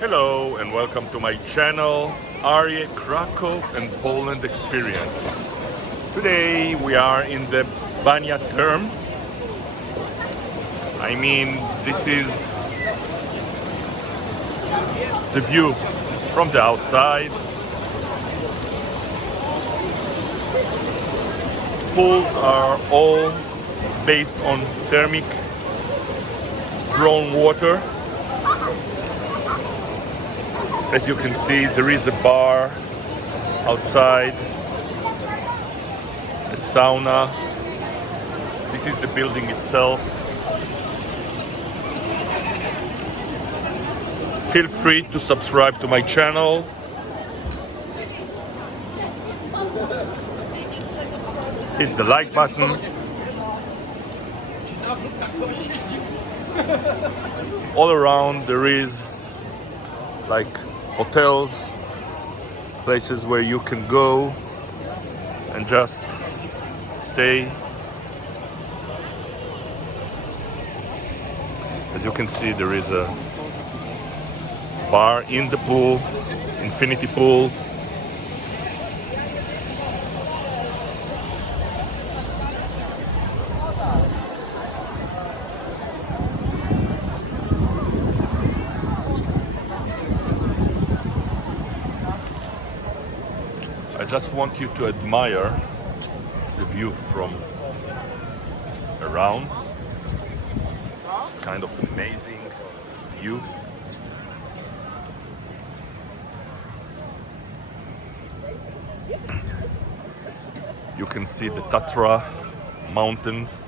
Hello and welcome to my channel, Arje Krakow and Poland Experience. Today we are in the Białka Termy. I mean, this is the view from the outside. Pools are all based on thermic drawn water. As you can see, there is a bar outside, a sauna. This is the building itself. Feel free to subscribe to my channel. Hit the like button. All around there is like hotels, places where you can go and just stay. As you can see, there is a bar in the pool, infinity pool. I just want you to admire the view from around. It's kind of amazing view. You can see the Tatra mountains.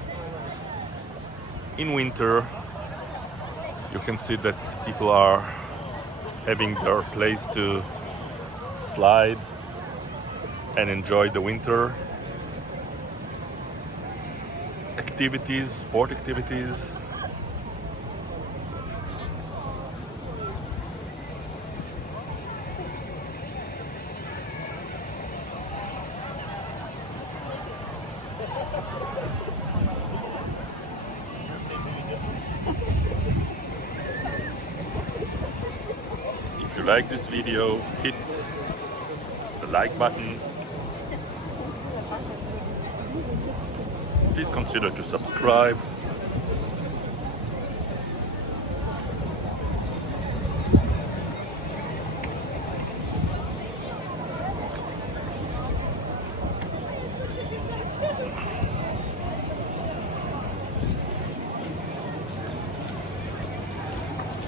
In winter, you can see that people are having their place to slide and enjoy the winter activities, sport activities. If you like this video, hit the like button. Please consider to subscribe.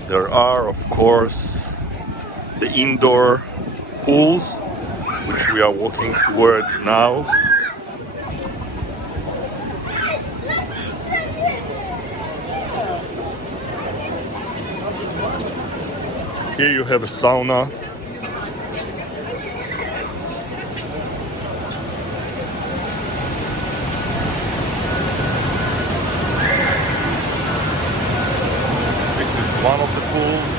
There are, of course, the indoor pools, which we are walking toward now. Here you have a sauna. This is one of the pools.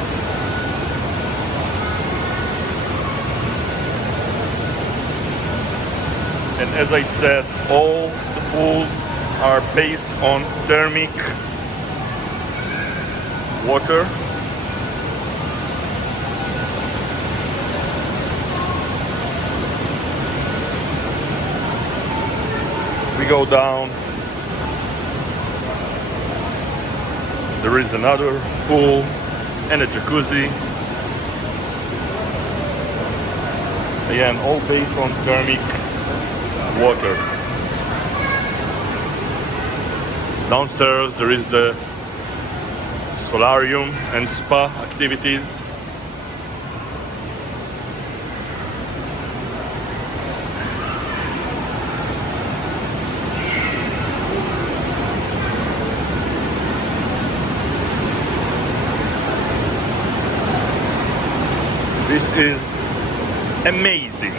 And as I said, all the pools are based on thermic water. We go down. There is another pool and a jacuzzi. Again, all based on thermic water. Downstairs there is the solarium and spa activities. This is amazing,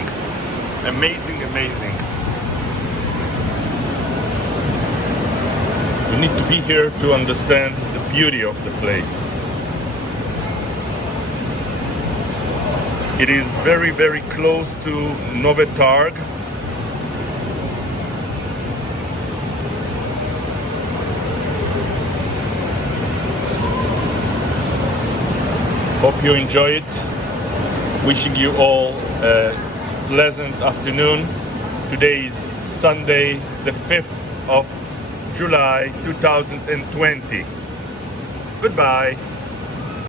amazing, amazing. You need to be here to understand the beauty of the place. It is very, very close to Nowy Targ. Hope you enjoy it. Wishing you all a pleasant afternoon. Today is Sunday, the 5th of July 2020. Goodbye.